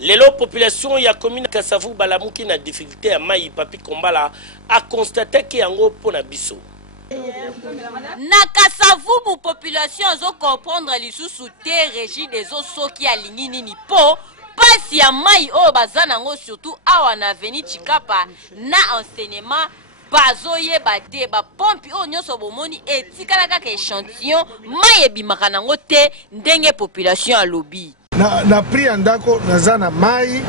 Lelo population ya commune Kasavu balamuki na difficulté ya mai papi kombala a constaté que yango pona biso. Na Kasavu population zo comprendre lisusu te régie des eaux soki alingi nini po pasi ya mai o bazana ngo surtout awa na avenue Chikapa na enseignement bazoye bate ba pompi o nyoso bomoni etikala kaka échantillon mai ebimaka nango te ndenge population a lobby. Na prix andako nazana mai,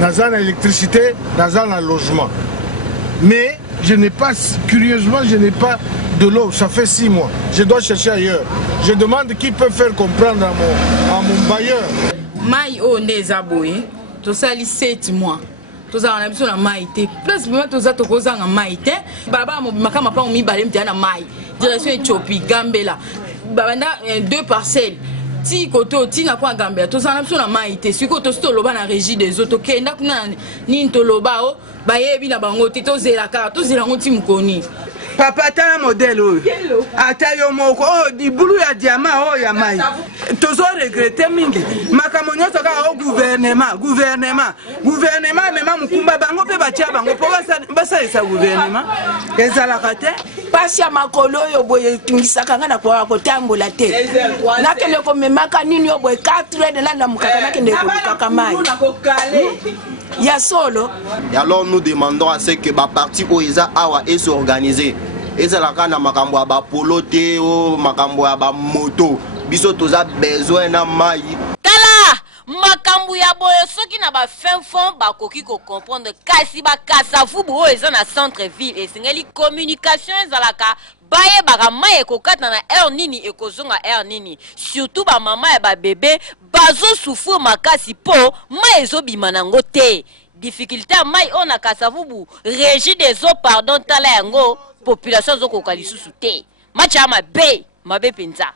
nazana électricité, nazana logement. Mais je n'ai pas, curieusement, je n'ai pas de l'eau. Ça fait 6 mois. Je dois chercher ailleurs. Je demande qui peut faire comprendre à mon bailleur. Mai o nezaboye, to sali 7 mois. Toza wana biso na mai te. Plus bima toza tokoza na mai te. Baba mo makama pa mi balem te na mai. Direction Éthiopie, Gambela. Babanda 2 parcelles. Ti koto ti na kwa Gambela. Toza na biso na mai te. Siko to sto loba na régie des autres. Kenda kuna ni to loba o bayebi na bango te to zela ka to zela ngoti mukoni. Papa ta modèle o. Ata yo moko o di bulu ya diamant o ya mai. Tozo regretter mingi. Makamonyo toka o gouvernement mema mukumba bango pe batia bango po basa esa gouvernement. Ezala kate pasi ya makolo yo boye tungisaka ngana kwa kotambola te. Nakele ko memaka nini yo boye 4 de na mukaka nakende ko kaka mai. Ya solo. Et alors nous demandons à ce que ba parti Oiza awa et s'organiser. Et ça la kana makambo ba polo te o makambo ba moto. Biso toza besoin na mai. Tala makambo ya boye soki na ba fin fond ba koki ko comprendre kasi ba Kasavu bo eza na centre ville et singeli communication ezalaka baye baka mai ekokata na air nini ekozonga air nini surtout ba mama ya ba bébé bazo souffrir makasi po mai ezobima nango te. Difficulté à mai on a Kasavu régie des eaux pardon tala yango population zo koka lisusu te. Macha mabe penza.